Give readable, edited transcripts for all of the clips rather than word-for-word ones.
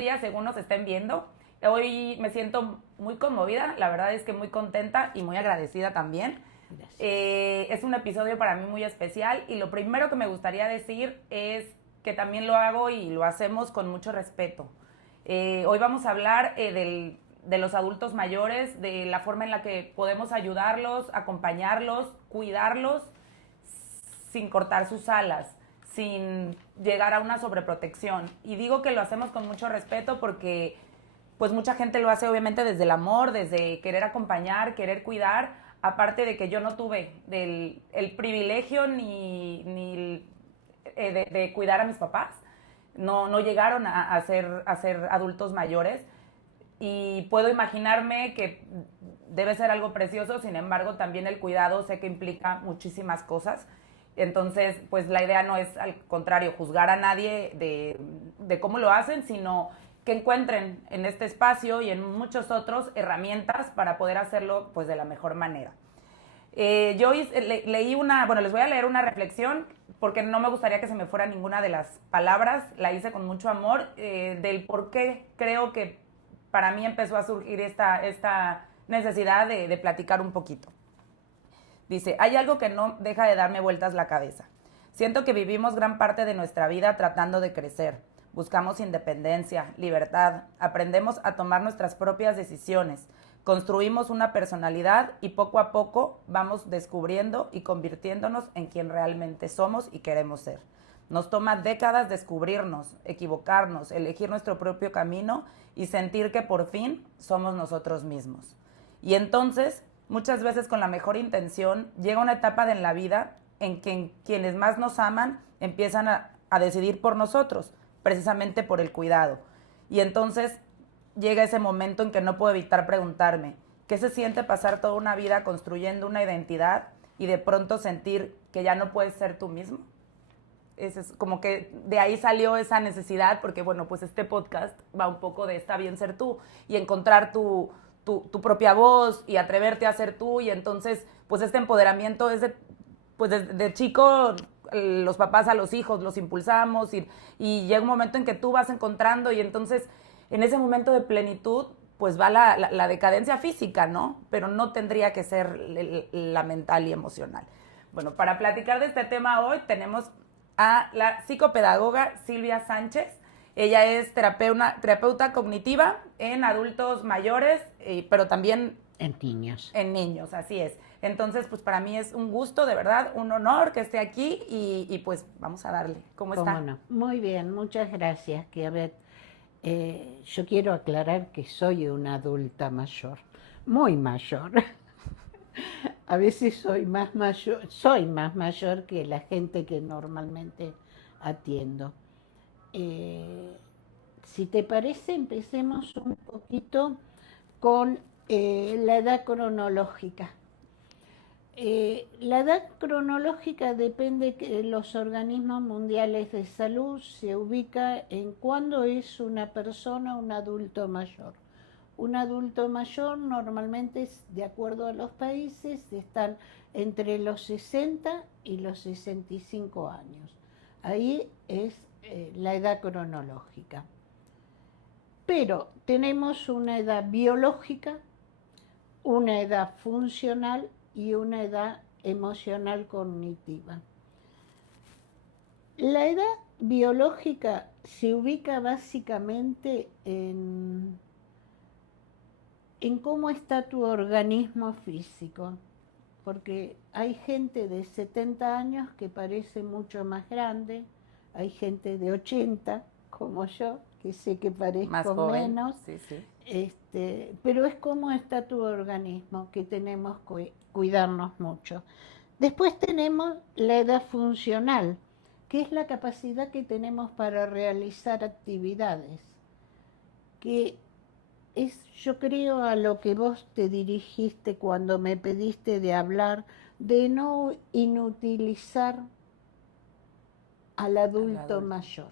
días según nos estén viendo. Hoy me siento muy conmovida, la verdad es que muy contenta y muy agradecida también. Es un episodio para mí muy especial y lo primero que me gustaría decir es que también lo hago y lo hacemos con mucho respeto. Hoy vamos a hablar de los adultos mayores, de la forma en la que podemos ayudarlos, acompañarlos, cuidarlos sin cortar sus alas, sin llegar a una sobreprotección. Y digo que lo hacemos con mucho respeto porque pues mucha gente lo hace obviamente desde el amor, desde querer acompañar, querer cuidar, aparte de que yo no tuve el privilegio ni de cuidar a mis papás. No llegaron a ser adultos mayores y puedo imaginarme que debe ser algo precioso, sin embargo también el cuidado sé que implica muchísimas cosas. Entonces, pues la idea no es al contrario juzgar a nadie de cómo lo hacen, sino que encuentren en este espacio y en muchos otros herramientas para poder hacerlo pues de la mejor manera. Yo leí les voy a leer una reflexión porque no me gustaría que se me fuera ninguna de las palabras, la hice con mucho amor, del por qué creo que para mí empezó a surgir esta necesidad de platicar un poquito. Dice, hay algo que no deja de darme vueltas la cabeza. Siento que vivimos gran parte de nuestra vida tratando de crecer. Buscamos independencia, libertad, aprendemos a tomar nuestras propias decisiones, construimos una personalidad y poco a poco vamos descubriendo y convirtiéndonos en quien realmente somos y queremos ser. Nos toma décadas descubrirnos, equivocarnos, elegir nuestro propio camino y sentir que por fin somos nosotros mismos. Y entonces, muchas veces con la mejor intención, llega una etapa en la vida en que quienes más nos aman empiezan a decidir por nosotros, precisamente por el cuidado. Y entonces llega ese momento en que no puedo evitar preguntarme, ¿qué se siente pasar toda una vida construyendo una identidad y de pronto sentir que ya no puedes ser tú mismo? Es como que de ahí salió esa necesidad, porque bueno, pues este podcast va un poco de está bien ser tú y encontrar tu propia voz y atreverte a ser tú, y entonces pues este empoderamiento es pues de chico los papás a los hijos los impulsamos y llega un momento en que tú vas encontrando y entonces en ese momento de plenitud pues va la decadencia física, ¿no? Pero no tendría que ser la mental y emocional. Bueno, para platicar de este tema hoy tenemos a la psicopedagoga Silvia Sánchez. Ella es terapeuta cognitiva en adultos mayores, pero también en niños. En niños, así es. Entonces, pues para mí es un gusto, de verdad, un honor que esté aquí y pues vamos a darle. ¿Cómo está? No? Muy bien, muchas gracias. Que a ver, yo quiero aclarar que soy una adulta mayor, muy mayor. A veces soy más mayor que la gente que normalmente atiendo. Si te parece, empecemos un poquito con la edad cronológica. La edad cronológica depende de los organismos mundiales de salud, se ubica en cuándo es una persona un adulto mayor. Un adulto mayor normalmente, de acuerdo a los países, están entre los 60 y los 65 años. Ahí es la edad cronológica. Pero tenemos una edad biológica, una edad funcional y una edad emocional cognitiva. La edad biológica se ubica básicamente en cómo está tu organismo físico, porque hay gente de 70 años que parece mucho más grande, hay gente de 80, como yo, que sé que parezco más joven, menos, sí. Pero es cómo está tu organismo, que tenemos que cuidarnos mucho. Después tenemos la edad funcional, que es la capacidad que tenemos para realizar actividades, que es, yo creo, a lo que vos te dirigiste cuando me pediste de hablar, de no inutilizar al adulto mayor.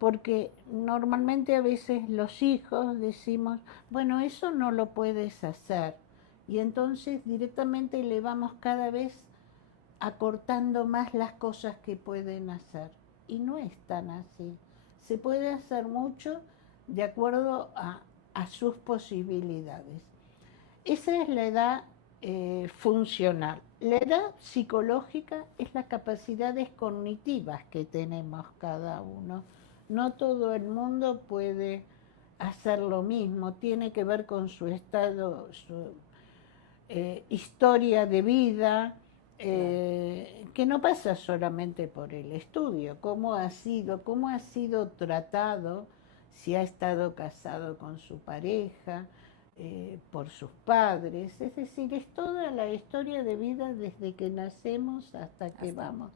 Porque normalmente a veces los hijos decimos, bueno, eso no lo puedes hacer. Y entonces directamente le vamos cada vez acortando más las cosas que pueden hacer. Y no es tan así. Se puede hacer mucho de acuerdo a sus posibilidades. Esa es la edad funcional. La edad psicológica es las capacidades cognitivas que tenemos cada uno. No todo el mundo puede hacer lo mismo, tiene que ver con su estado, su historia de vida, que no pasa solamente por el estudio, cómo ha sido tratado, si ha estado casado con su pareja, por sus padres, es decir, es toda la historia de vida desde que nacemos hasta que vamos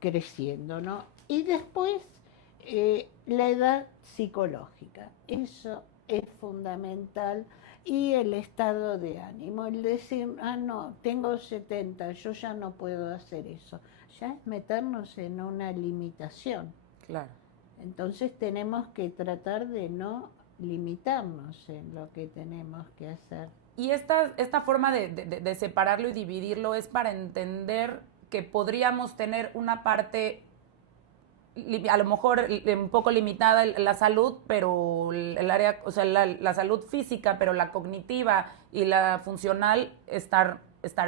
creciendo, ¿no? Y después la edad psicológica, eso es fundamental, y el estado de ánimo, el decir, no, tengo 70, yo ya no puedo hacer eso, ya es meternos en una limitación. Claro. Entonces tenemos que tratar de no limitarnos en lo que tenemos que hacer. Y esta forma de separarlo y dividirlo es para entender que podríamos tener una parte, a lo mejor un poco limitada la salud, pero el área, o sea, la salud física, pero la cognitiva y la funcional estar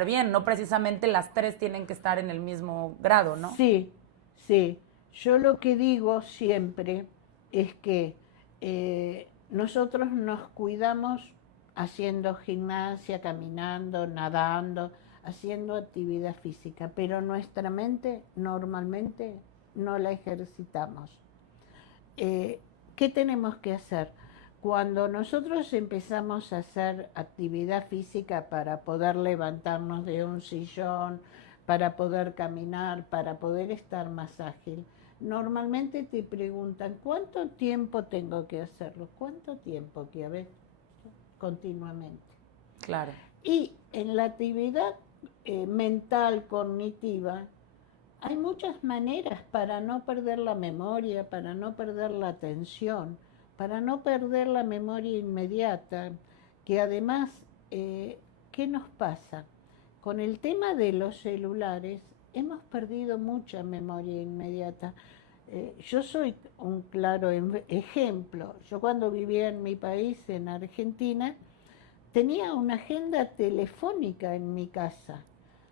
bien, no precisamente las tres tienen que estar en el mismo grado, ¿no? Sí, sí. Yo lo que digo siempre es que nosotros nos cuidamos haciendo gimnasia, caminando, nadando, haciendo actividad física, pero nuestra mente normalmente no la ejercitamos. ¿Qué tenemos que hacer? Cuando nosotros empezamos a hacer actividad física para poder levantarnos de un sillón, para poder caminar, para poder estar más ágil, normalmente te preguntan, ¿cuánto tiempo tengo que hacerlo? ¿Cuánto tiempo que haber continuamente? Claro. Y en la actividad mental, cognitiva, hay muchas maneras para no perder la memoria, para no perder la atención, para no perder la memoria inmediata, que además, ¿qué nos pasa? Con el tema de los celulares hemos perdido mucha memoria inmediata. Yo soy un claro ejemplo. Yo cuando vivía en mi país, en Argentina, tenía una agenda telefónica en mi casa,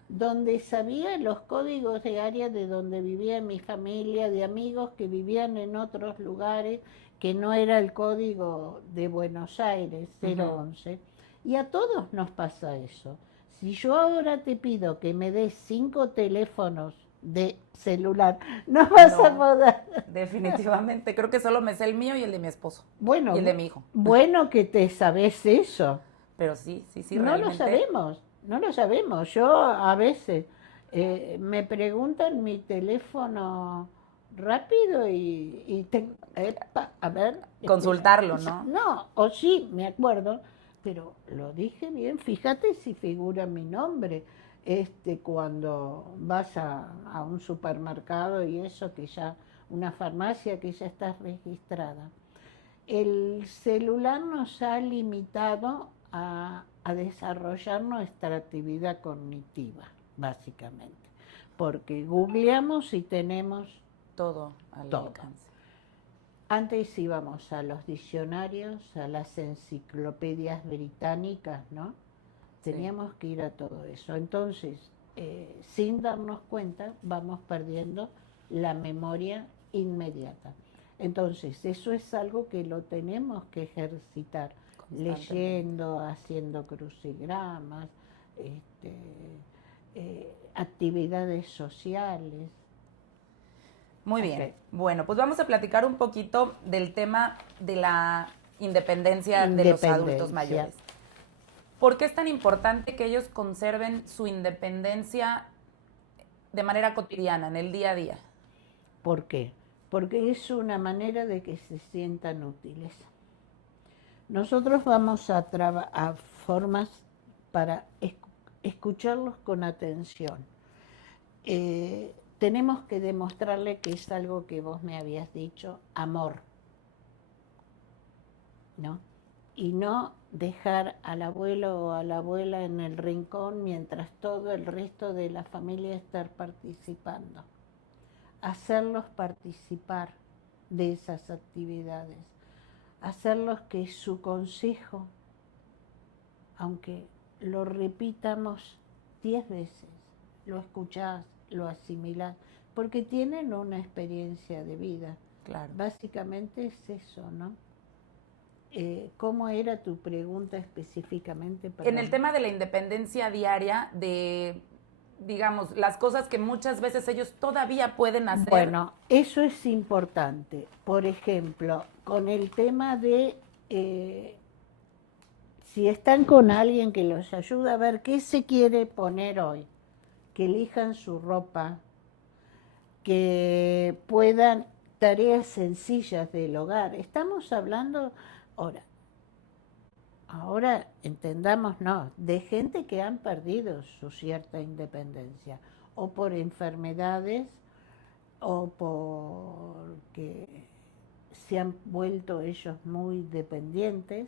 donde sabía los códigos de área de donde vivía mi familia, de amigos que vivían en otros lugares, que no era el código de Buenos Aires, 011. Y a todos nos pasa eso. Si yo ahora te pido que me des 5 teléfonos de celular, no vas a poder. Definitivamente, creo que solo me sé el mío y el de mi esposo. Bueno, y el de mi hijo. Bueno que te sabes eso. Pero sí, no realmente. No lo sabemos. Yo a veces me preguntan mi teléfono rápido y tengo, a ver. Consultarlo, ¿no? No, o sí, me acuerdo, pero lo dije bien, fíjate si figura mi nombre. Cuando vas a un supermercado y eso, que ya, una farmacia que ya está registrada. El celular nos ha limitado a desarrollar nuestra actividad cognitiva, básicamente, porque googleamos y tenemos todo al alcance. Antes íbamos a los diccionarios, a las enciclopedias británicas, ¿no? Teníamos que ir a todo eso. Entonces, sin darnos cuenta, vamos perdiendo la memoria inmediata. Entonces, eso es algo que lo tenemos que ejercitar, leyendo, haciendo crucigramas, actividades sociales. Muy bien. Bueno, pues vamos a platicar un poquito del tema de la independencia de los adultos mayores. ¿Por qué es tan importante que ellos conserven su independencia de manera cotidiana, en el día a día? ¿Por qué? Porque es una manera de que se sientan útiles. Nosotros vamos a formas para escucharlos con atención. Tenemos que demostrarle que es algo que vos me habías dicho, amor, ¿no? Y no dejar al abuelo o a la abuela en el rincón mientras todo el resto de la familia está participando. Hacerlos participar de esas actividades. hacerlos que su consejo, aunque lo repitamos 10 veces, lo escuchás, lo asimilás, porque tienen una experiencia de vida. Claro. Básicamente es eso, ¿no? ¿Cómo era tu pregunta específicamente? En el tema de la independencia diaria, digamos, las cosas que muchas veces ellos todavía pueden hacer. Bueno, eso es importante. Por ejemplo, con el tema de si están con alguien que los ayuda a ver qué se quiere poner hoy, que elijan su ropa, que puedan tareas sencillas del hogar. Estamos hablando ahora entendámonos, de gente que han perdido su cierta independencia, o por enfermedades, o porque se han vuelto ellos muy dependientes.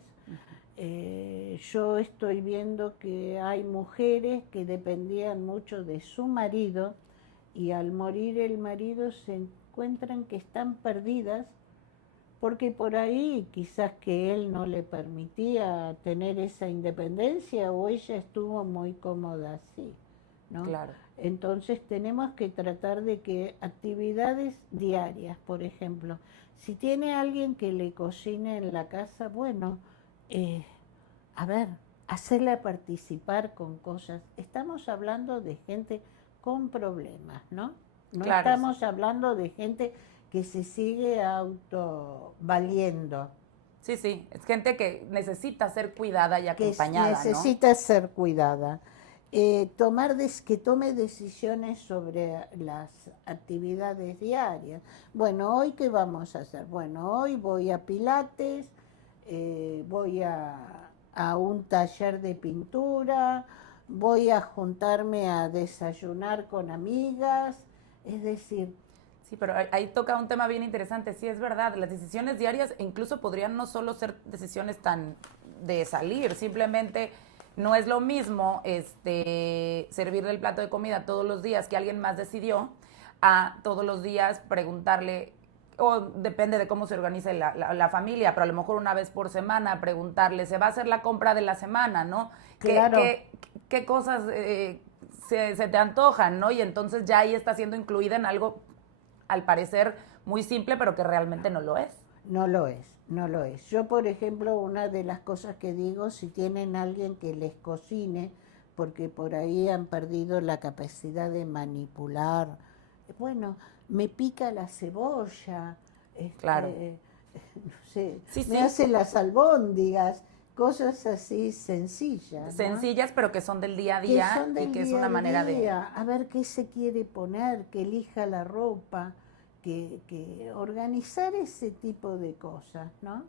Yo estoy viendo que hay mujeres que dependían mucho de su marido y al morir el marido se encuentran que están perdidas porque por ahí quizás que él no le permitía tener esa independencia o ella estuvo muy cómoda así, ¿no? Claro. Entonces tenemos que tratar de que actividades diarias, por ejemplo, si tiene alguien que le cocine en la casa, bueno, a ver, hacerla participar con cosas. Estamos hablando de gente con problemas, ¿no? No Claro, estamos hablando de gente que se sigue autovaliendo. Sí, sí, es gente que necesita ser cuidada y acompañada, que necesita ser cuidada. Que tome decisiones sobre las actividades diarias. Bueno, ¿hoy qué vamos a hacer? Bueno, hoy voy a Pilates, voy a un taller de pintura, voy a juntarme a desayunar con amigas, es decir... Sí, pero ahí toca un tema bien interesante. Sí, es verdad, las decisiones diarias incluso podrían no solo ser decisiones tan de salir, simplemente no es lo mismo servirle el plato de comida todos los días que alguien más decidió a todos los días preguntarle, o depende de cómo se organice la familia, pero a lo mejor una vez por semana preguntarle, ¿se va a hacer la compra de la semana, no? Claro. ¿Qué cosas se te antojan, no? Y entonces ya ahí está siendo incluida en algo al parecer muy simple, pero que realmente no lo es. No lo es, no lo es. Yo, por ejemplo, una de las cosas que digo, si tienen alguien que les cocine, porque por ahí han perdido la capacidad de manipular, bueno, me pica la cebolla, Claro. No sé, Sí, me sí. hace las albóndigas, cosas así sencillas, ¿no? Sencillas, pero que son del día a día y que es una manera de... A ver qué se quiere poner, que elija la ropa, que organizar ese tipo de cosas, ¿no?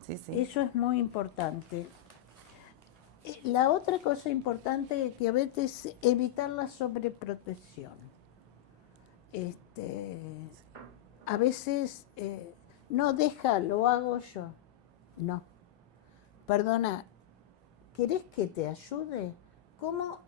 Sí, sí. Eso es muy importante. La otra cosa importante es que a veces evitar la sobreprotección. A veces, no, lo hago yo. No. Perdona, ¿querés que te ayude? ¿Cómo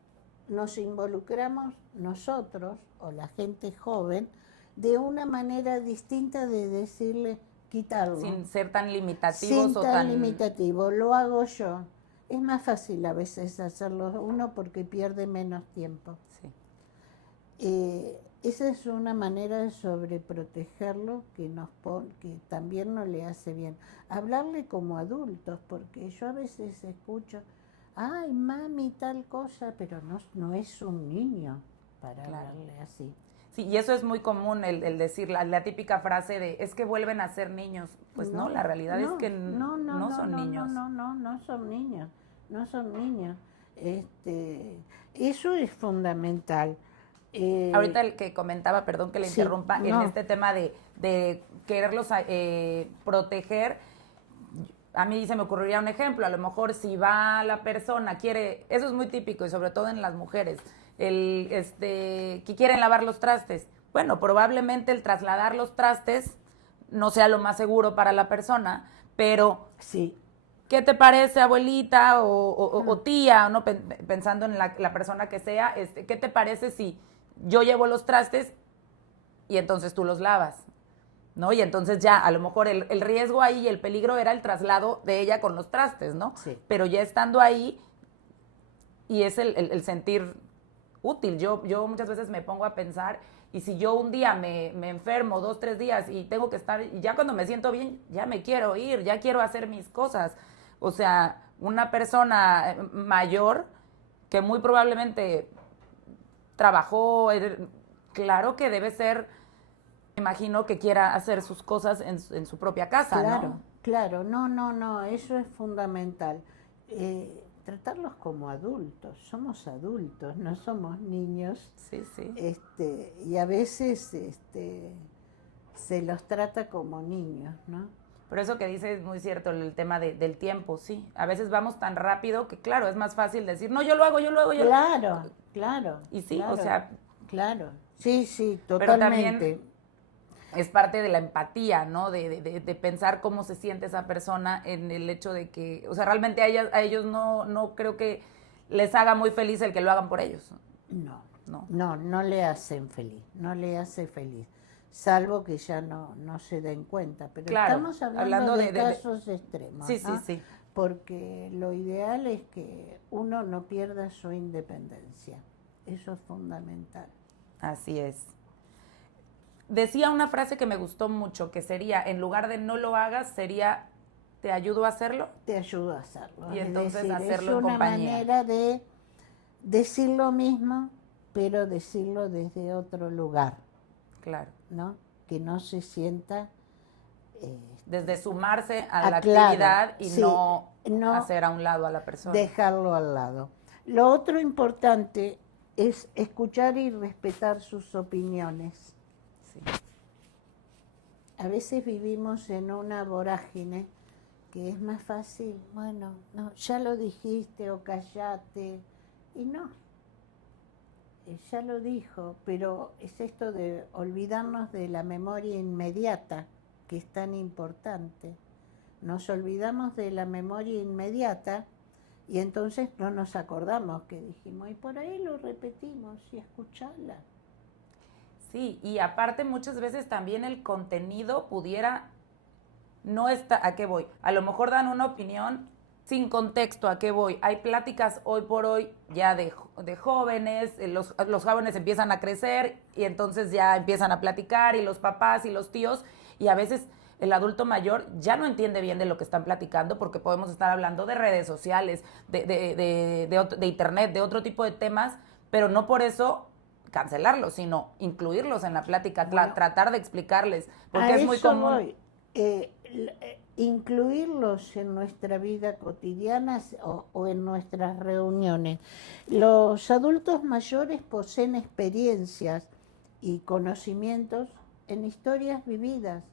nos involucramos nosotros o la gente joven de una manera distinta de decirle quitarlo? Sin ser tan limitativos Sin o tan limitativo, lo hago yo. Es más fácil a veces hacerlo uno porque pierde menos tiempo. Sí. Esa es una manera de sobreprotegerlo que también no le hace bien. Hablarle como adultos, porque yo a veces escucho, ay, mami, tal cosa, pero no es un niño para hablarle así. Sí, y eso es muy común, el decir la típica frase de, es que vuelven a ser niños. Pues no, la realidad es que no son niños. No son niños, no son niños. Eso es fundamental. Ahorita el que comentaba, perdón que le interrumpa, en este tema de quererlos proteger, a mí se me ocurriría un ejemplo, a lo mejor si va la persona, eso es muy típico y sobre todo en las mujeres, que quieren lavar los trastes. Bueno, probablemente el trasladar los trastes no sea lo más seguro para la persona, pero sí. ¿Qué te parece, abuelita o tía? ¿No? Pensando en la persona que sea, ¿qué te parece si yo llevo los trastes y entonces tú los lavas? ¿no? Y entonces ya, a lo mejor el riesgo ahí y el peligro era el traslado de ella con los trastes, ¿no? Sí. Pero ya estando ahí, y es el sentir útil. Yo muchas veces me pongo a pensar, y si yo un día me enfermo, 2, 3 días, y tengo que estar, y ya cuando me siento bien, ya me quiero ir, ya quiero hacer mis cosas. O sea, una persona mayor que muy probablemente trabajó, claro que debe ser, me imagino que quiera hacer sus cosas en su propia casa, Claro, ¿no? claro, no, eso es fundamental. Tratarlos como adultos, somos adultos, no somos niños. Sí, sí. Y a veces se los trata como niños, ¿no? Pero eso que dice es muy cierto, el tema del tiempo, sí. A veces vamos tan rápido que, claro, es más fácil decir, no, yo lo hago. Claro, claro. Y sí, claro, o sea... Claro, sí, Pero totalmente. también es parte de la empatía, ¿no? De pensar cómo se siente esa persona en el hecho de que, o sea, realmente a ellos no creo que les haga muy feliz el que lo hagan por ellos. No le hacen feliz, no le hace feliz, salvo que ya no se den cuenta, pero claro, estamos hablando de casos extremos, sí, ¿no? sí. Porque lo ideal es que uno no pierda su independencia, eso es fundamental. Así es. Decía una frase que me gustó mucho, que sería, en lugar de no lo hagas, sería, ¿te ayudo a hacerlo? Te ayudo a hacerlo. Y entonces es decir, hacerlo en compañía. Es una manera de decir lo mismo, pero decirlo desde otro lugar. Claro. ¿No? Que no se sienta... desde sumarse a la claro, actividad y sí, no hacer a un lado a la persona. Dejarlo al lado. Lo otro importante es escuchar y respetar sus opiniones. Sí. A veces vivimos en una vorágine que es más fácil, bueno, no, ya lo dijiste o callate, y no, ya lo dijo, pero es esto de olvidarnos de la memoria inmediata, que es tan importante. Nos olvidamos de la memoria inmediata y entonces no nos acordamos que dijimos, y por ahí lo repetimos y escucharla. Sí, y aparte muchas veces también el contenido pudiera no está, ¿a qué voy? A lo mejor dan una opinión sin contexto, ¿a qué voy? Hay pláticas hoy por hoy ya de jóvenes, los jóvenes empiezan a crecer y entonces ya empiezan a platicar y los papás y los tíos y a veces el adulto mayor ya no entiende bien de lo que están platicando porque podemos estar hablando de redes sociales, de internet, de otro tipo de temas, pero no por eso cancelarlos, sino incluirlos en la plática, bueno, tratar de explicarles, porque es muy común. Voy. Incluirlos en nuestra vida cotidiana o en nuestras reuniones. Los adultos mayores poseen experiencias y conocimientos en historias vividas,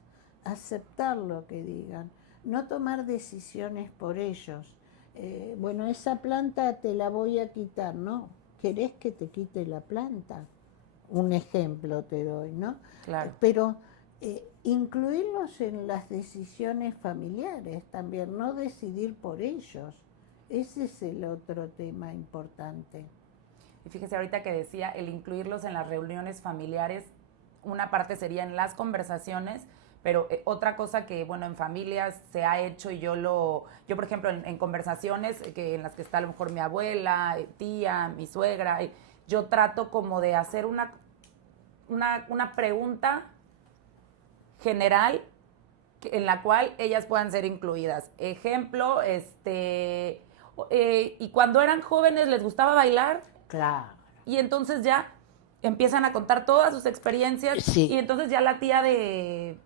aceptar lo que digan, no tomar decisiones por ellos. Bueno, esa planta te la voy a quitar, ¿no? ¿Querés que te quite la planta? Un ejemplo te doy, ¿no? Claro. Pero incluirlos en las decisiones familiares también, no decidir por ellos. Ese es el otro tema importante. Y fíjese ahorita que decía el incluirlos en las reuniones familiares, una parte sería en las conversaciones, pero otra cosa que, bueno, en familias se ha hecho y yo por ejemplo, en conversaciones en las que está a lo mejor mi abuela, tía, mi suegra, yo trato como de hacer una pregunta general en la cual ellas puedan ser incluidas. Ejemplo, y cuando eran jóvenes les gustaba bailar. Claro. Y entonces ya empiezan a contar todas sus experiencias. Sí. Y entonces ya la tía de,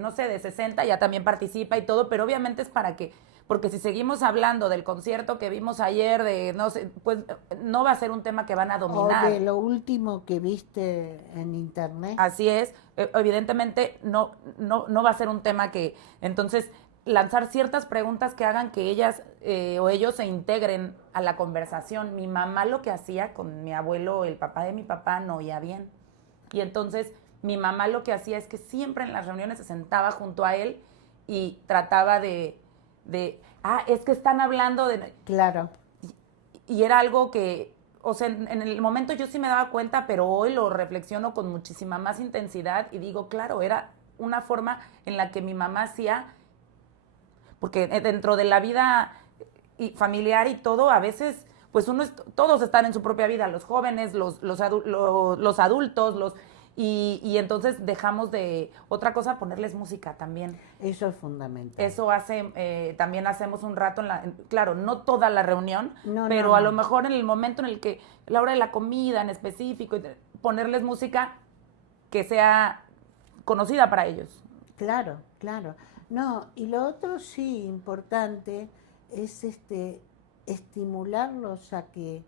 no sé, de 60 ya también participa y todo, pero obviamente es para que, porque si seguimos hablando del concierto que vimos ayer, de no sé, pues no va a ser un tema que van a dominar. O de lo último que viste en internet. Así es, evidentemente no va a ser un tema que, entonces, lanzar ciertas preguntas que hagan que ellas o ellos se integren a la conversación. Mi mamá lo que hacía con mi abuelo, el papá de mi papá, no oía bien. Y entonces mi mamá lo que hacía es que siempre en las reuniones se sentaba junto a él y trataba es que están hablando de... Claro. Y era algo que, o sea, en el momento yo sí me daba cuenta, pero hoy lo reflexiono con muchísima más intensidad y digo, claro, era una forma en la que mi mamá hacía, porque dentro de la vida familiar y todo, a veces, pues todos están en su propia vida, los jóvenes, los adultos, y entonces dejamos de, otra cosa, ponerles música también. Eso es fundamental. Eso hace, también hacemos un rato, claro, no toda la reunión, No, pero no, a lo no. mejor en el momento en el que, la hora de la comida en específico, ponerles música que sea conocida para ellos. Claro, claro. No, y lo otro sí importante es estimularlos a que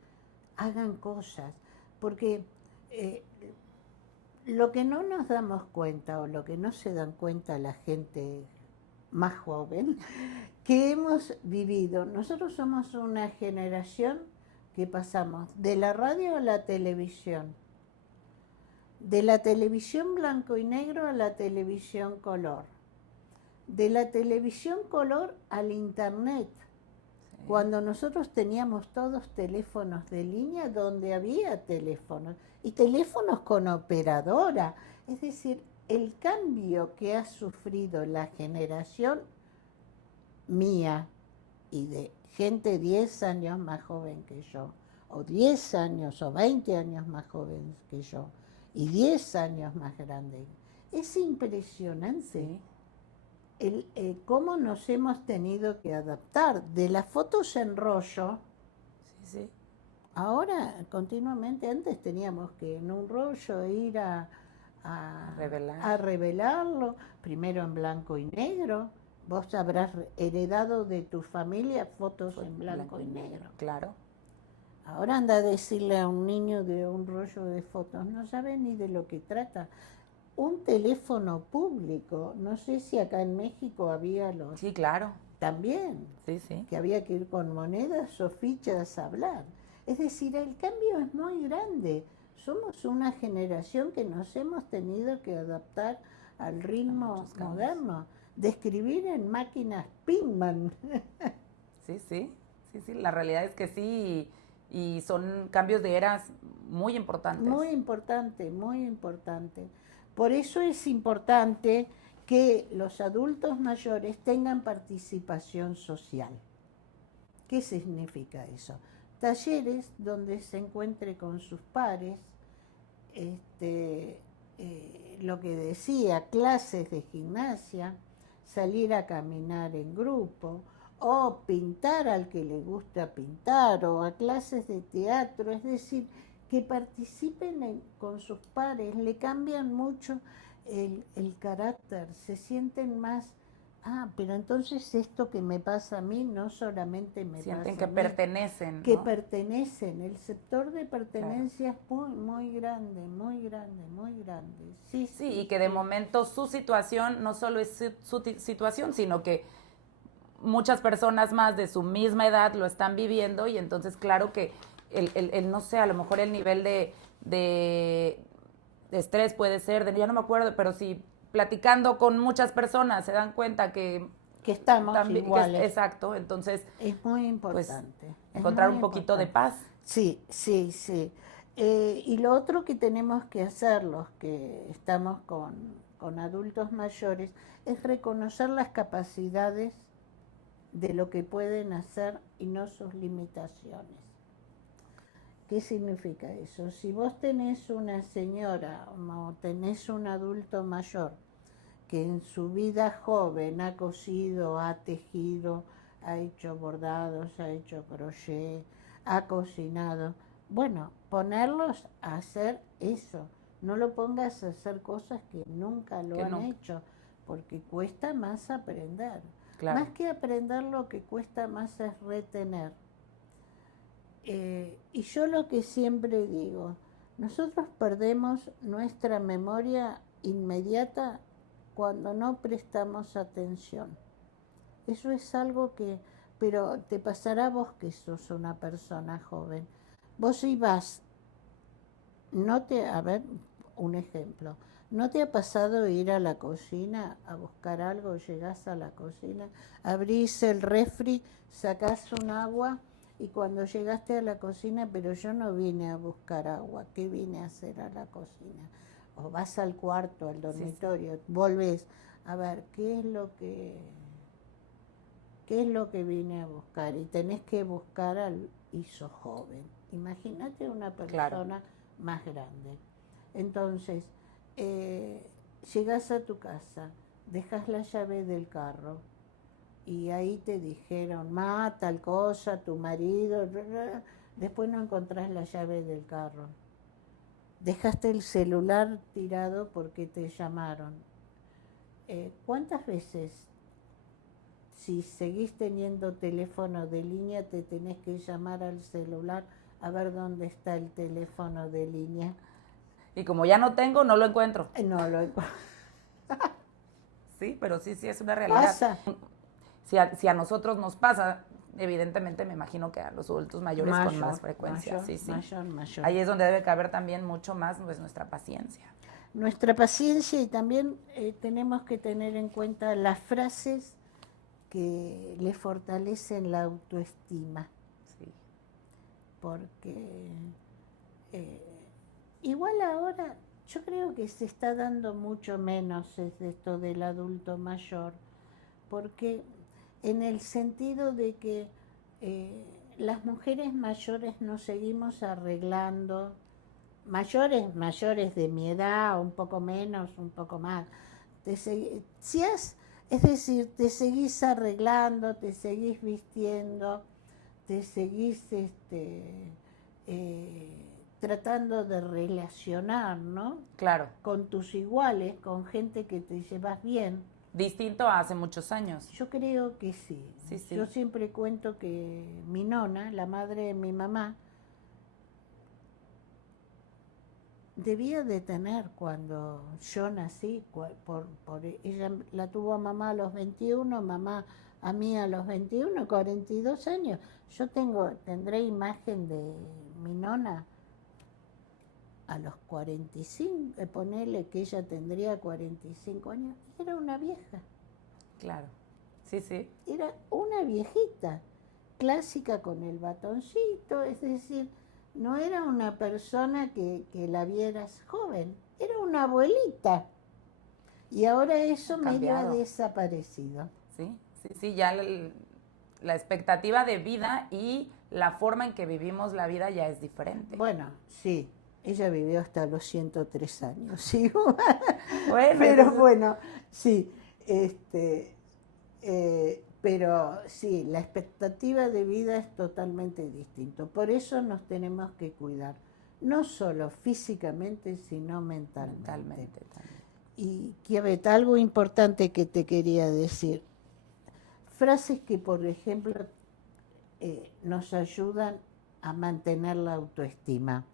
hagan cosas, porque eh, lo que no nos damos cuenta o lo que no se dan cuenta la gente más joven, que hemos vivido, nosotros somos una generación que pasamos de la radio a la televisión, de la televisión blanco y negro a la televisión color, de la televisión color al internet, cuando nosotros teníamos todos teléfonos de línea donde había teléfonos y teléfonos con operadora. Es decir, el cambio que ha sufrido la generación mía y de gente 10 años más joven que yo, o 10 años o 20 años más joven que yo, y 10 años más grande, es impresionante. Sí. Cómo nos hemos tenido que adaptar de las fotos en rollo. Sí, sí. Ahora continuamente, antes teníamos que en un rollo ir a revelarlo, primero en blanco y negro. Vos habrás heredado de tu familia fotos en blanco y negro. Claro. Ahora anda a decirle a un niño de un rollo de fotos, no sabe ni de lo que trata. Un teléfono público, no sé si acá en México había los... Sí, claro. También, sí, sí. Que había que ir con monedas o fichas a hablar. Es decir, el cambio es muy grande. Somos una generación que nos hemos tenido que adaptar al ritmo moderno, de escribir en máquinas Pingman. Sí, sí, sí, sí, la realidad es que sí, y son cambios de eras muy importantes. Muy importante, muy importante. Por eso es importante que los adultos mayores tengan participación social. ¿Qué significa eso? Talleres donde se encuentre con sus pares, lo que decía, clases de gimnasia, salir a caminar en grupo, o pintar al que le gusta pintar, o a clases de teatro, es decir, que participen con sus pares, le cambian mucho el carácter, se sienten más, pero entonces esto que me pasa a mí no solamente me pasa a mí. Sienten que pertenecen, ¿no? Que pertenecen, el sector de pertenencia es muy grande, muy grande, muy grande. Sí, sí, y que de momento su situación no solo es su situación, sino que muchas personas más de su misma edad lo están viviendo y entonces claro que el no sé, a lo mejor el nivel de estrés puede ser, ya no me acuerdo, pero si platicando con muchas personas se dan cuenta que estamos también iguales. Exacto, entonces es muy importante. Pues, encontrar un poquito de paz. Sí, sí, sí. Y lo otro que tenemos que hacer los que estamos con adultos mayores es reconocer las capacidades de lo que pueden hacer y no sus limitaciones. ¿Qué significa eso? Si vos tenés una señora o tenés un adulto mayor que en su vida joven ha cosido, ha tejido, ha hecho bordados, ha hecho crochet, ha cocinado, bueno, ponerlos a hacer eso. No lo pongas a hacer cosas que nunca lo han hecho, porque cuesta más aprender. Claro. Más que aprender, lo que cuesta más es retener. Y yo lo que siempre digo, nosotros perdemos nuestra memoria inmediata cuando no prestamos atención. Eso es algo que, pero te pasará a vos que sos una persona joven. Vos ibas, a ver, un ejemplo, ¿no te ha pasado ir a la cocina a buscar algo? Llegás a la cocina, abrís el refri, sacás un agua y cuando llegaste a la cocina, pero yo no vine a buscar agua, ¿qué vine a hacer a la cocina? O vas al cuarto, al dormitorio, sí. Volvés a ver qué es lo que vine a buscar, y tenés que buscar al hizo joven. Imagínate una persona claro. más grande. Entonces, llegás a tu casa, dejas la llave del carro, y ahí te dijeron, tal cosa, tu marido, después no encontrás la llave del carro. Dejaste el celular tirado porque te llamaron. ¿Cuántas veces, si seguís teniendo teléfono de línea, te tenés que llamar al celular a ver dónde está el teléfono de línea? Y como ya no tengo, no lo encuentro. No lo encuentro. Sí, pero sí es una realidad. Pasa. Si a nosotros nos pasa, evidentemente me imagino que a los adultos mayores con más frecuencia. Mayor. Ahí es donde debe caber también mucho más pues, nuestra paciencia. Nuestra paciencia, y también tenemos que tener en cuenta las frases que le fortalecen la autoestima. Sí. Porque igual ahora yo creo que se está dando mucho menos esto del adulto mayor, porque en el sentido de que las mujeres mayores nos seguimos arreglando, mayores de mi edad, un poco menos, un poco más. Es decir, te seguís arreglando, te seguís vistiendo, te seguís tratando de relacionar, ¿no? Claro. Con tus iguales, con gente que te llevas bien. Distinto a hace muchos años. Yo creo que sí. Sí. Yo siempre cuento que mi nona, la madre de mi mamá, debía de tener cuando yo nací, ella la tuvo a mamá a los 21, mamá a mí a los 21, 42 años. Yo tendré imagen de mi nona a los 45, ponele que ella tendría 45 años, era una vieja. Claro, sí. Era una viejita, clásica con el batoncito, es decir, no era una persona que la vieras joven, era una abuelita. Y ahora eso medio ha desaparecido. Sí, ya la expectativa de vida y la forma en que vivimos la vida ya es diferente. Bueno, sí. Ella vivió hasta los 103 años, ¿sí? Bueno, pero bueno, sí. Pero sí, la expectativa de vida es totalmente distinto. Por eso nos tenemos que cuidar, no solo físicamente, sino mentalmente. También. Y, Kiaveta, algo importante que te quería decir. Frases que, por ejemplo, nos ayudan a mantener la autoestima.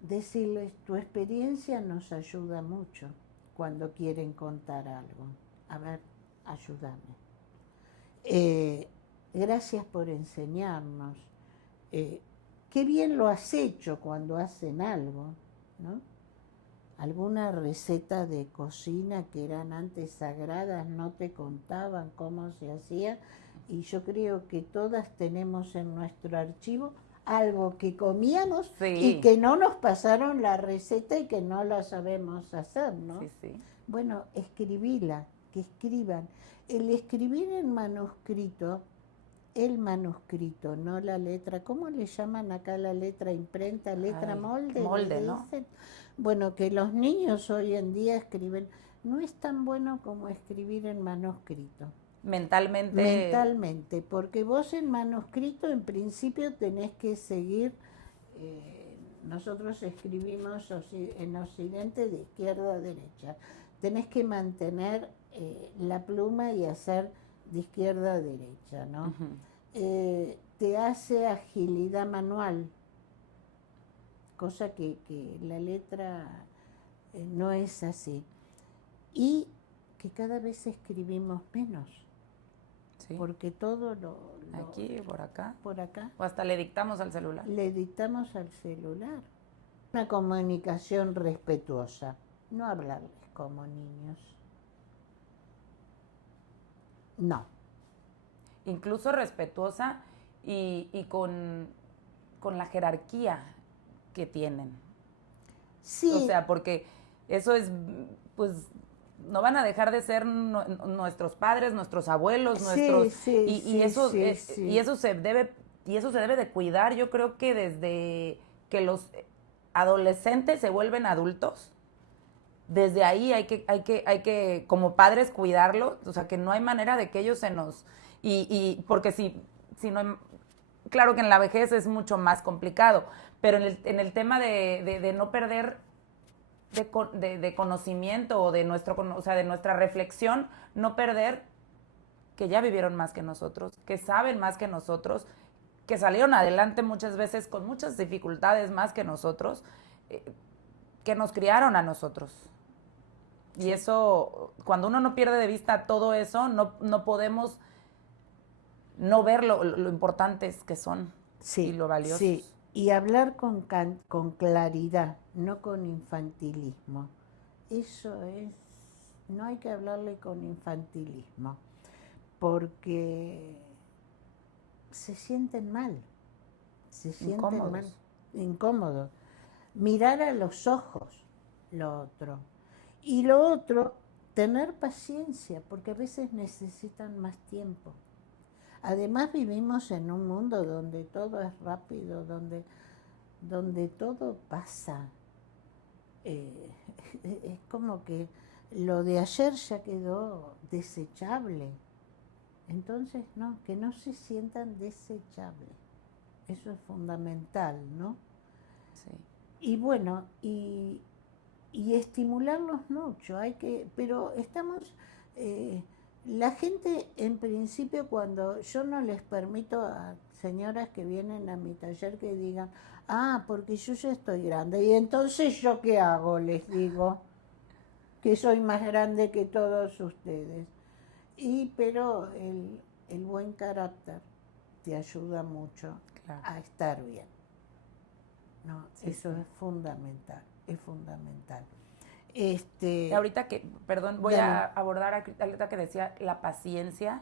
Decirles, tu experiencia nos ayuda mucho cuando quieren contar algo. A ver, ayúdame. Gracias por enseñarnos. Qué bien lo has hecho cuando hacen algo, ¿no? Alguna receta de cocina que eran antes sagradas, no te contaban cómo se hacía, y yo creo que todas tenemos en nuestro archivo algo que comíamos y que no nos pasaron la receta y que no la sabemos hacer, ¿no? Sí. Bueno, escribíla, que escriban. El escribir en manuscrito, el manuscrito, no la letra, ¿cómo le llaman acá la letra imprenta? Letra molde. Molde, ¿no? Bueno, que los niños hoy en día escriben, no es tan bueno como escribir en manuscrito. Mentalmente, porque vos en manuscrito en principio tenés que seguir, nosotros escribimos en Occidente de izquierda a derecha, tenés que mantener la pluma y hacer de izquierda a derecha, ¿no? Uh-huh. Te hace agilidad manual, cosa que la letra no es así, y que cada vez escribimos menos. Sí. Porque todo lo aquí, por acá. O hasta le dictamos al celular. Le dictamos al celular. Una comunicación respetuosa. No hablarles como niños. No. Incluso respetuosa y con la jerarquía que tienen. Sí. O sea, porque eso es, pues, no van a dejar de ser nuestros padres, nuestros abuelos, y eso se debe de cuidar. Yo creo que desde que los adolescentes se vuelven adultos, desde ahí hay que como padres cuidarlo, o sea, que no hay manera de que ellos se nos porque si no, claro que en la vejez es mucho más complicado, pero en el tema de no perder de conocimiento o de de nuestra reflexión, no perder que ya vivieron más que nosotros, que saben más que nosotros, que salieron adelante muchas veces con muchas dificultades más que nosotros, que nos criaron a nosotros. Y eso, cuando uno no pierde de vista todo eso, no podemos no ver lo importantes que son y lo valiosos. Sí, y hablar con claridad, no con infantilismo. Eso es, no hay que hablarle con infantilismo, porque se sienten mal, incómodos. Mirar a los ojos lo otro. Y lo otro, tener paciencia, porque a veces necesitan más tiempo. Además vivimos en un mundo donde todo es rápido, donde todo pasa. Es como que lo de ayer ya quedó desechable. Entonces, no, que no se sientan desechables. Eso es fundamental, ¿no? Sí. Y bueno, y estimularlos mucho, pero estamos, la gente en principio cuando yo no les permito a señoras que vienen a mi taller que digan, porque yo ya estoy grande, y entonces yo qué hago, les digo, que soy más grande que todos ustedes. Pero el buen carácter te ayuda mucho a estar bien. No, sí, eso es fundamental. Es fundamental. Y ahorita voy a abordar ahorita que decía la paciencia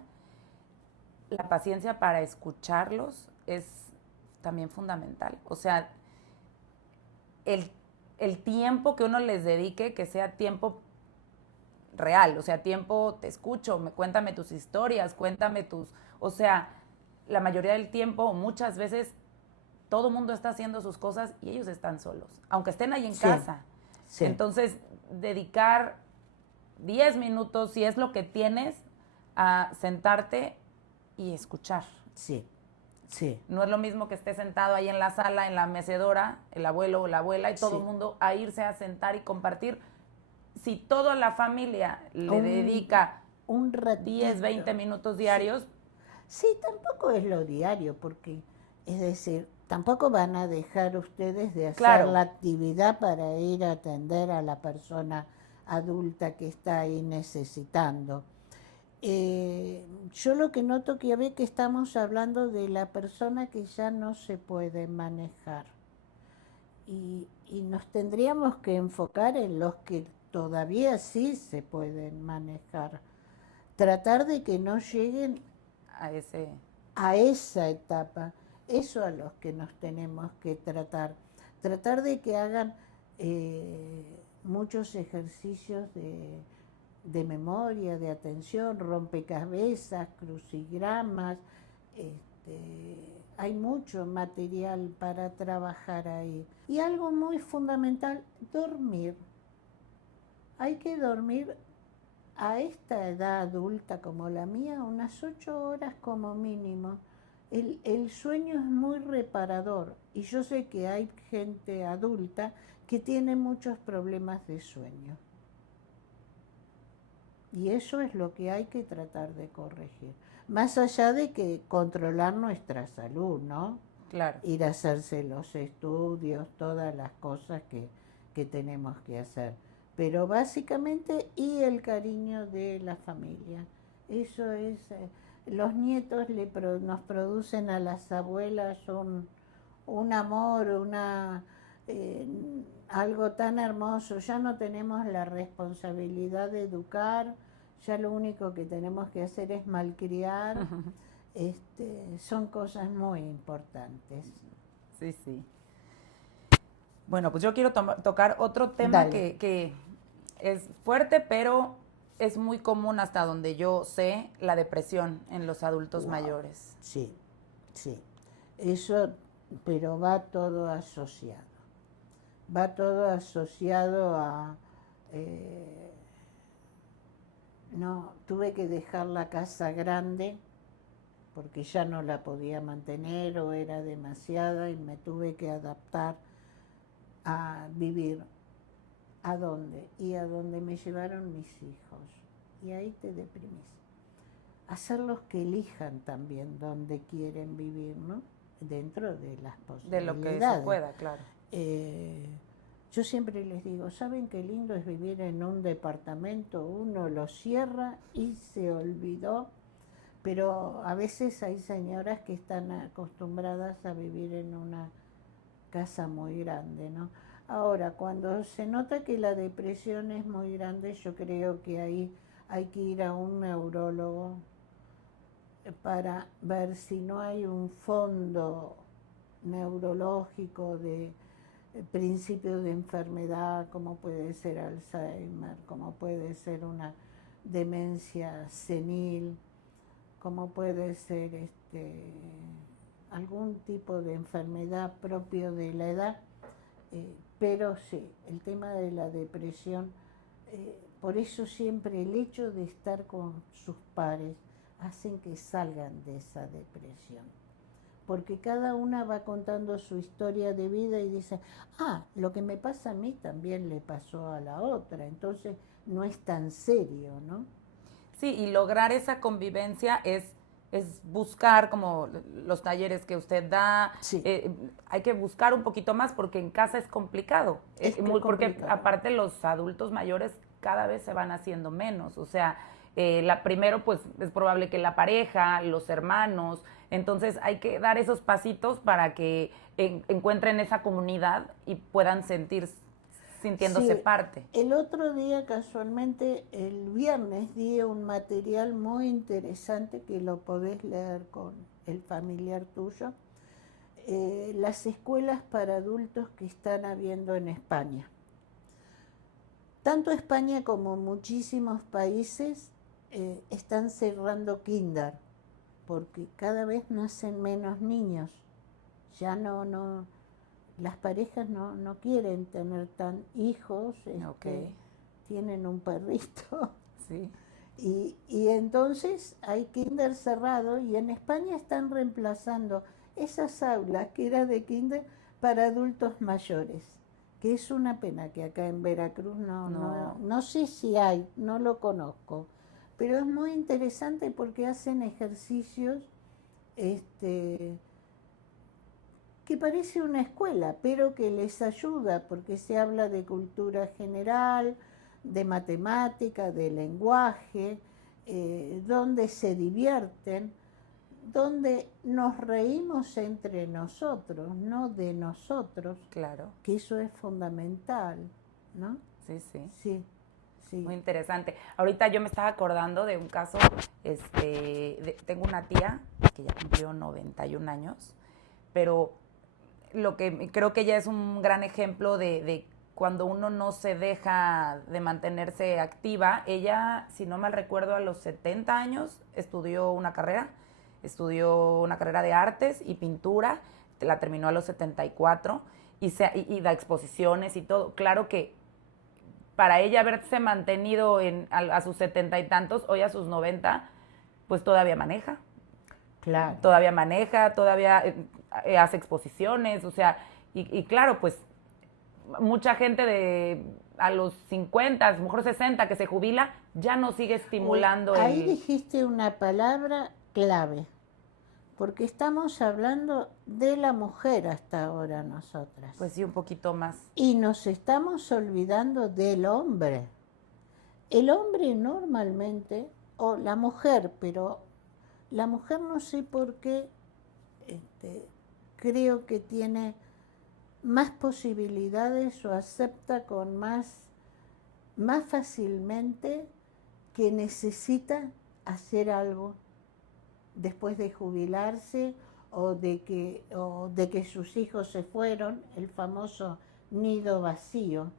para escucharlos es también fundamental. O sea, el tiempo que uno les dedique, que sea tiempo real, o sea, tiempo te escucho, cuéntame tus historias, o sea, la mayoría del tiempo, muchas veces, todo el mundo está haciendo sus cosas y ellos están solos, aunque estén ahí en casa. Sí. Entonces, dedicar 10 minutos, si es lo que tienes, a sentarte y escuchar. Sí, sí. No es lo mismo que esté sentado ahí en la sala, en la mecedora, el abuelo o la abuela, y todo el mundo a irse a sentar y compartir. Si toda la familia le dedica un 10, 20 minutos diarios. Sí, tampoco es lo diario, porque, es decir, tampoco van a dejar ustedes de hacer la actividad para ir a atender a la persona adulta que está ahí necesitando. Yo lo que noto que ve que estamos hablando de la persona que ya no se puede manejar. Y nos tendríamos que enfocar en los que todavía sí se pueden manejar. Tratar de que no lleguen a esa etapa. Eso a los que nos tenemos que tratar. Tratar de que hagan muchos ejercicios de memoria, de atención, rompecabezas, crucigramas. Hay mucho material para trabajar ahí. Y algo muy fundamental, dormir. Hay que dormir a esta edad adulta como la mía, unas 8 horas como mínimo. El sueño es muy reparador y yo sé que hay gente adulta que tiene muchos problemas de sueño. Y eso es lo que hay que tratar de corregir. Más allá de que controlar nuestra salud, ¿no? Claro. Ir a hacerse los estudios, todas las cosas que tenemos que hacer. Pero básicamente, y el cariño de la familia. Eso es, los nietos nos producen a las abuelas un amor, algo tan hermoso. Ya no tenemos la responsabilidad de educar, ya lo único que tenemos que hacer es malcriar. Son cosas muy importantes. Sí, sí. Bueno, pues yo quiero tocar otro tema que es fuerte, pero es muy común hasta donde yo sé, la depresión en los adultos mayores. Sí, sí. Eso, pero va todo asociado. Va todo asociado a... no, tuve que dejar la casa grande porque ya no la podía mantener o era demasiada y me tuve que adaptar a vivir. ¿A dónde? Y a donde me llevaron mis hijos. Y ahí te deprimís. Hacerlos que elijan también dónde quieren vivir, ¿no? Dentro de las posibilidades. De lo que se pueda, claro. Yo siempre les digo, ¿saben qué lindo es vivir en un departamento? Uno lo cierra y se olvidó, pero a veces hay señoras que están acostumbradas a vivir en una casa muy grande, ¿no? Ahora, cuando se nota que la depresión es muy grande, yo creo que ahí hay que ir a un neurólogo para ver si no hay un fondo neurológico de principio de enfermedad, como puede ser Alzheimer, como puede ser una demencia senil, como puede ser algún tipo de enfermedad propio de la edad, pero sí, el tema de la depresión, por eso siempre el hecho de estar con sus pares hacen que salgan de esa depresión. Porque cada una va contando su historia de vida y dice, lo que me pasa a mí también le pasó a la otra, entonces no es tan serio, ¿no? Sí, y lograr esa convivencia es buscar como los talleres que usted da, sí. Hay que buscar un poquito más porque en casa es complicado, porque aparte los adultos mayores cada vez se van haciendo menos, o sea, primero pues es probable que la pareja, los hermanos, entonces hay que dar esos pasitos para que encuentren esa comunidad y puedan sintiéndose parte. El otro día, casualmente, el viernes, di un material muy interesante que lo podés leer con el familiar tuyo, las escuelas para adultos que están habiendo en España. Tanto España como muchísimos países están cerrando kinder, porque cada vez nacen menos niños. Ya no las parejas no quieren tener tan hijos, tienen un perrito. Sí. Y entonces hay kinder cerrado y en España están reemplazando esas aulas que eran de kinder para adultos mayores, que es una pena que acá en Veracruz no sé si hay, no lo conozco, pero es muy interesante porque hacen ejercicios que parece una escuela, pero que les ayuda porque se habla de cultura general, de matemática, de lenguaje, donde se divierten, donde nos reímos entre nosotros, no de nosotros. Claro. Que eso es fundamental, ¿no? Sí, sí. Sí. Sí. Muy interesante. Ahorita yo me estaba acordando de un caso, tengo una tía que ya cumplió 91 años, pero lo que creo que ella es un gran ejemplo de cuando uno no se deja de mantenerse activa. Ella, si no mal recuerdo, a los 70 años estudió una carrera de artes y pintura, la terminó a los 74 y da exposiciones y todo. Claro que para ella haberse mantenido a sus 70 y tantos, hoy a sus 90, pues todavía maneja. Claro. Todavía maneja, todavía hace exposiciones, o sea, y claro, pues mucha gente a los 50, a lo mejor 60, que se jubila, ya no sigue estimulando. Ahí dijiste una palabra clave, porque estamos hablando de la mujer hasta ahora nosotras. Pues sí, un poquito más. Y nos estamos olvidando del hombre. El hombre normalmente, o la mujer, pero la mujer no sé por qué, creo que tiene más posibilidades o acepta con más fácilmente que necesita hacer algo después de jubilarse o de que sus hijos se fueron, el famoso nido vacío,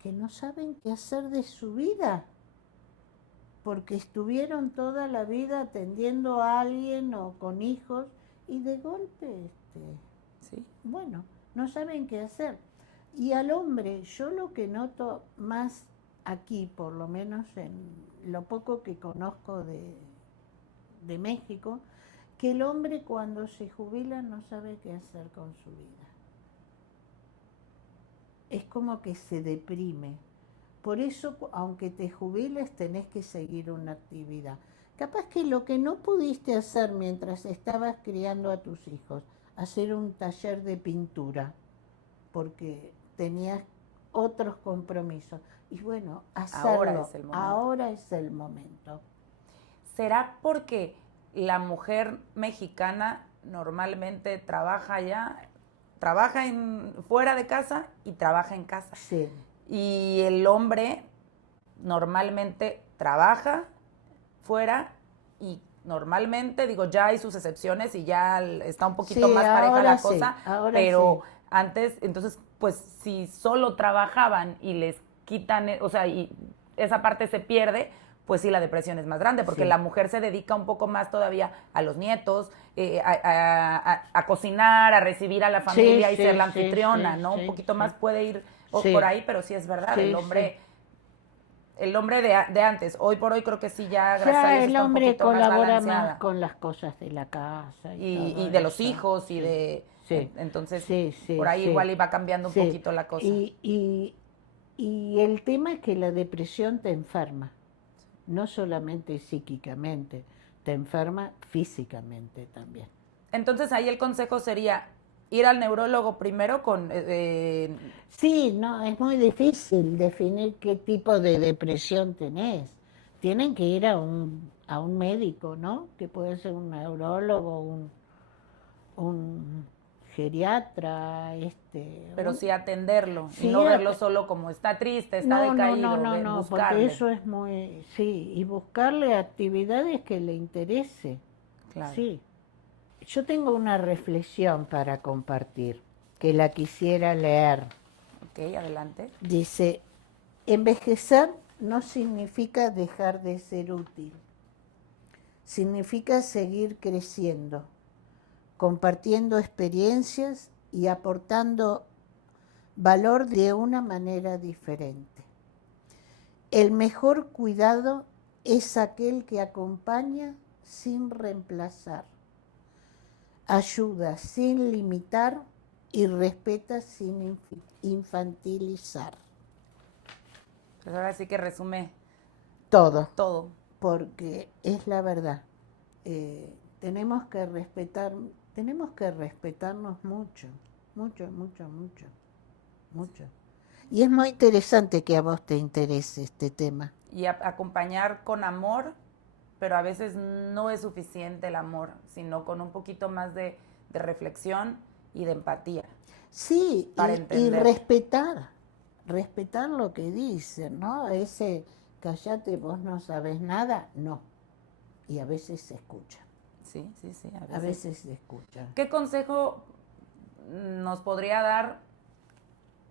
que no saben qué hacer de su vida, porque estuvieron toda la vida atendiendo a alguien o con hijos y de golpe, Sí. bueno, no saben qué hacer. Y al hombre, yo lo que noto más aquí, por lo menos en lo poco que conozco de México, que el hombre cuando se jubila no sabe qué hacer con su vida. Es como que se deprime. Por eso, aunque te jubiles, tenés que seguir una actividad. Capaz que lo que no pudiste hacer mientras estabas criando a tus hijos, hacer un taller de pintura, porque tenías otros compromisos. Y bueno, hacerlo. Ahora es el momento. ¿Será porque la mujer mexicana normalmente trabaja fuera de casa y trabaja en casa? Sí. Y el hombre normalmente trabaja fuera y normalmente, digo, ya hay sus excepciones y ya está un poquito más pareja la cosa, pero antes, entonces, pues si solo trabajaban y les quitan, o sea, y esa parte se pierde, pues sí, la depresión es más grande, porque la mujer se dedica un poco más todavía a los nietos, a cocinar, a recibir a la familia y ser la anfitriona, ¿no? Un poquito más puede ir por ahí, pero sí es verdad, el hombre de antes, hoy por hoy creo que sí ya, gracias a Dios, el hombre colabora más con las cosas de la casa y de los hijos y de... Entonces, por ahí igual iba cambiando un poquito la cosa. Y el tema es que la depresión te enferma, no solamente psíquicamente, te enferma físicamente también. Entonces ahí el consejo sería ir al neurólogo primero con... Sí, no, es muy difícil definir qué tipo de depresión tenés. Tienen que ir a un médico, ¿no? Que puede ser un neurólogo, un geriatra, pero sí atenderlo, y no verlo solo como está triste, está decaído, no, porque eso es muy... Sí, y buscarle actividades que le interese. Claro. Sí. Yo tengo una reflexión para compartir, que la quisiera leer. Ok, adelante. Dice, envejecer no significa dejar de ser útil, significa seguir creciendo, compartiendo experiencias y aportando valor de una manera diferente. El mejor cuidado es aquel que acompaña sin reemplazar, ayuda sin limitar y respeta sin infantilizar. Pues ahora sí que resume todo. Todo. Porque es la verdad. Tenemos que respetarnos mucho. Y es muy interesante que a vos te interese este tema. Y acompañar con amor, pero a veces no es suficiente el amor, sino con un poquito más de reflexión y de empatía. Sí, y respetar lo que dicen, ¿no? Ese callate, vos no sabés nada, no. Y a veces se escucha. Sí. A veces se escucha. ¿Qué consejo nos podría dar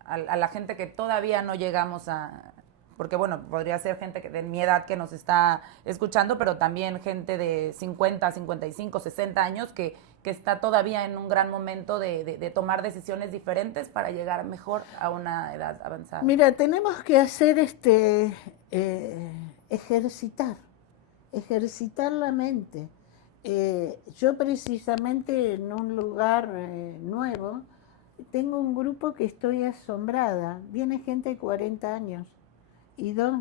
a la gente que todavía no llegamos a... Porque, bueno, podría ser gente de mi edad que nos está escuchando, pero también gente de 50, 55, 60 años que está todavía en un gran momento de tomar decisiones diferentes para llegar mejor a una edad avanzada. Mira, tenemos que hacer ejercitar la mente. Yo precisamente en un lugar nuevo tengo un grupo que estoy asombrada. Viene gente de 40 años y 2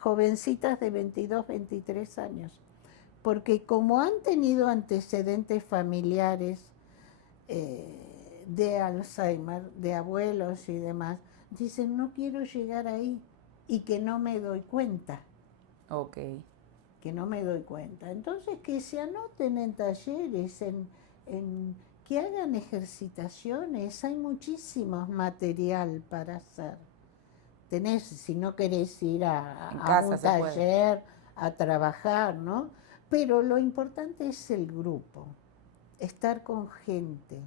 jovencitas de 22, 23 años. Porque como han tenido antecedentes familiares de Alzheimer, de abuelos y demás, dicen, no quiero llegar ahí y que no me doy cuenta. Ok. Que no me doy cuenta. Entonces, que se anoten en talleres, que hagan ejercitaciones, hay muchísimo material para hacer. Si no querés ir a un taller, a trabajar, ¿no? pero lo importante es el grupo, estar con gente,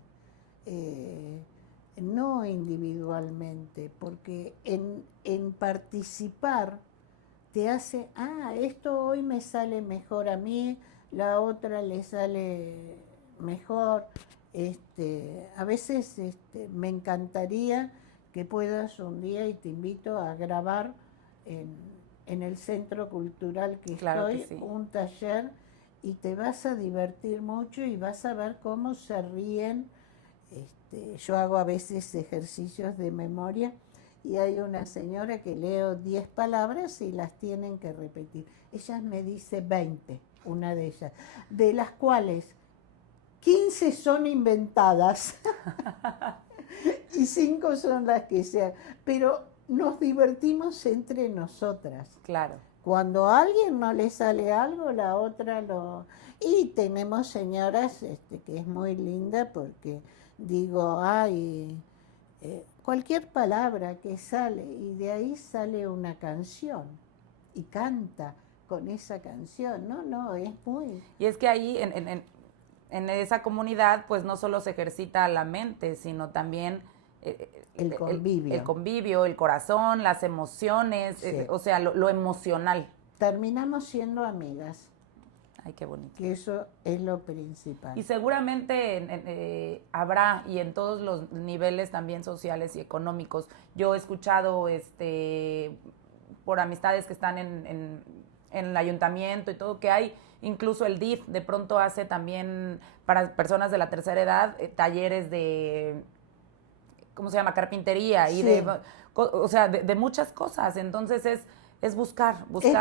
no individualmente, porque en participar te hace, esto hoy me sale mejor a mí, la otra le sale mejor. A veces me encantaría que puedas un día, y te invito a grabar en el centro cultural que Claro que estoy, sí. un taller, y te vas a divertir mucho y vas a ver cómo se ríen. Yo hago a veces ejercicios de memoria y hay una señora que leo 10 palabras y las tienen que repetir. Ella me dice 20, una de ellas, de las cuales 15 son inventadas y 5 son las que sean. Pero nos divertimos entre nosotras. Claro. Cuando a alguien no le sale algo, la otra lo... Y tenemos señoras que es muy linda porque digo, cualquier palabra que sale y de ahí sale una canción y canta con esa canción. No, es muy... Y es que ahí en esa comunidad pues no solo se ejercita la mente, sino también el convivio. El convivio, el corazón, las emociones, Sí. o sea, lo emocional. Terminamos siendo amigas. Ay, qué bonito. Que eso es lo principal. Y seguramente habrá, y en todos los niveles también sociales y económicos. Yo he escuchado por amistades que están en el ayuntamiento y todo, que hay incluso el DIF, de pronto hace también para personas de la tercera edad talleres de, ¿cómo se llama? Carpintería, Sí. y o sea, de muchas cosas. Entonces es buscar. Porque,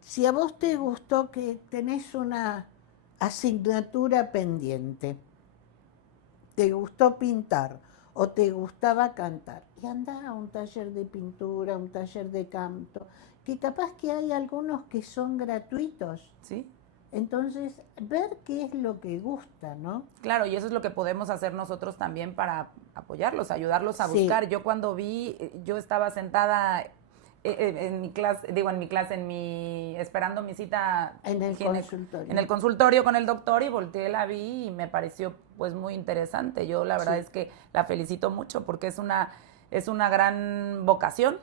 si a vos te gustó que tenés una asignatura pendiente, te gustó pintar o te gustaba cantar, y andá a un taller de pintura, un taller de canto, que capaz que hay algunos que son gratuitos. Sí. Entonces, ver qué es lo que gusta, ¿no? Claro, y eso es lo que podemos hacer nosotros también para apoyarlos, ayudarlos a Sí. buscar. Yo cuando yo estaba sentada en mi clase, esperando mi cita En el consultorio. En el consultorio con el doctor, y volteé, la vi y me pareció pues muy interesante. Yo la verdad Sí. es que la felicito mucho porque es una gran vocación,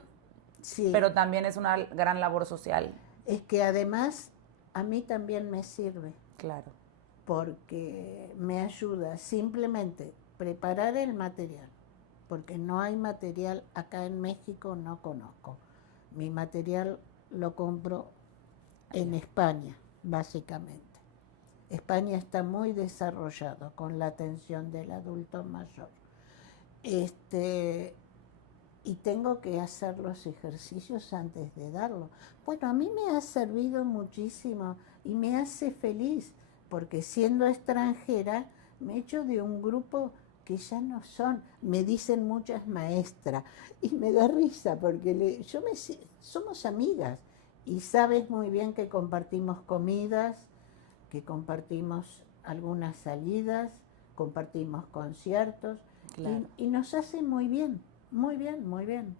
Sí. pero también es una gran labor social. Es que además a mí también me sirve. Claro. Porque me ayuda simplemente preparar el material, porque no hay material acá en México, no conozco. Mi material lo compro en España, básicamente. España está muy desarrollado con la atención del adulto mayor. Y tengo que hacer los ejercicios antes de darlo. Bueno, a mí me ha servido muchísimo y me hace feliz, porque siendo extranjera me he hecho de un grupo que ya no son, me dicen muchas maestras, y me da risa porque somos amigas, y sabes muy bien que compartimos comidas, que compartimos algunas salidas, compartimos conciertos, Claro. y nos hace muy bien. Muy bien, muy bien.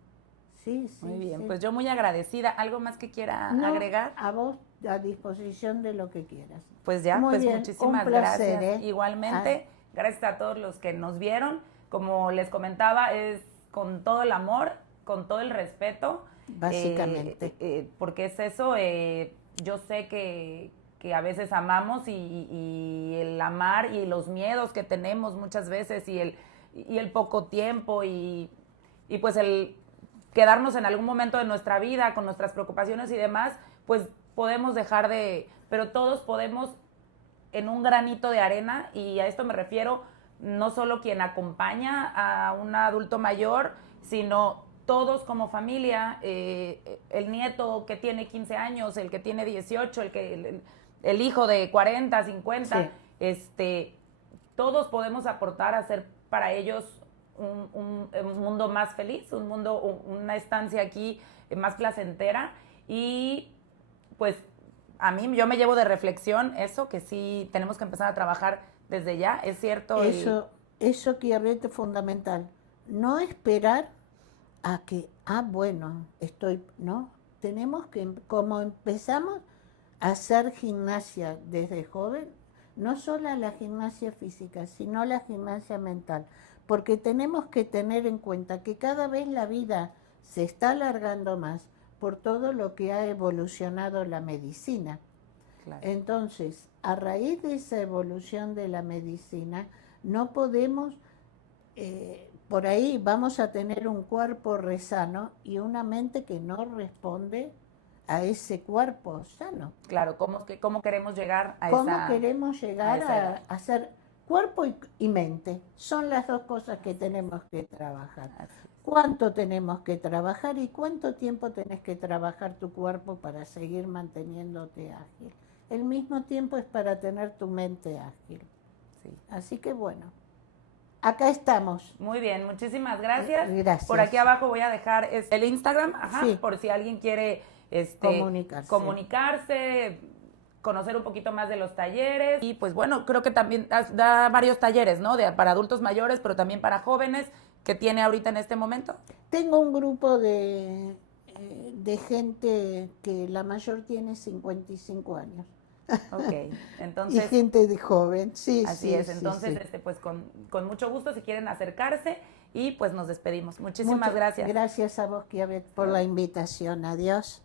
Sí. Muy bien, sí. pues yo muy agradecida. ¿Algo más que quiera No, agregar? A vos, a disposición de lo que quieras. Pues ya, Muy pues bien, muchísimas un placer, gracias. Igualmente, gracias a todos los que nos vieron. Como les comentaba, es con todo el amor, con todo el respeto. Básicamente. Porque es eso, yo sé que a veces amamos, y el amar y los miedos que tenemos muchas veces, y el poco tiempo, y pues el quedarnos en algún momento de nuestra vida con nuestras preocupaciones y demás, pues podemos pero todos podemos en un granito de arena, y a esto me refiero, no solo quien acompaña a un adulto mayor, sino todos como familia, el nieto que tiene 15 años, el que tiene 18, el hijo de 40, 50, sí. Todos podemos aportar a hacer para ellos un mundo más feliz, una estancia aquí más placentera. Y pues yo me llevo de reflexión eso, que sí tenemos que empezar a trabajar desde ya, es cierto. Eso que hablé es fundamental. No esperar a que, no, tenemos que, como empezamos, hacer gimnasia desde joven, no solo la gimnasia física, sino la gimnasia mental, porque tenemos que tener en cuenta que cada vez la vida se está alargando más por todo lo que ha evolucionado la medicina. Claro. Entonces, a raíz de esa evolución de la medicina, no podemos, por ahí vamos a tener un cuerpo resano y una mente que no responde a ese cuerpo sano. Claro, ¿cómo queremos llegar a ¿Cómo queremos llegar a ser cuerpo y mente? Son las dos cosas que tenemos que trabajar. ¿Cuánto tenemos que trabajar y cuánto tiempo tenés que trabajar tu cuerpo para seguir manteniéndote ágil? El mismo tiempo es para tener tu mente ágil. Sí. Así que bueno, acá estamos. Muy bien, muchísimas gracias. Gracias. Por aquí abajo voy a dejar el Instagram, sí, por si alguien quiere comunicarse, conocer un poquito más de los talleres. Y pues bueno, creo que también da varios talleres, ¿no? Para adultos mayores, pero también para jóvenes, que tiene ahorita en este momento. Tengo un grupo de gente que la mayor tiene 55 años. Ok, entonces... Y gente de joven, sí, así sí. es, entonces, sí. Pues con mucho gusto si quieren acercarse y pues nos despedimos. Muchísimas gracias. Gracias a vos, Kiabet, por la invitación. Adiós.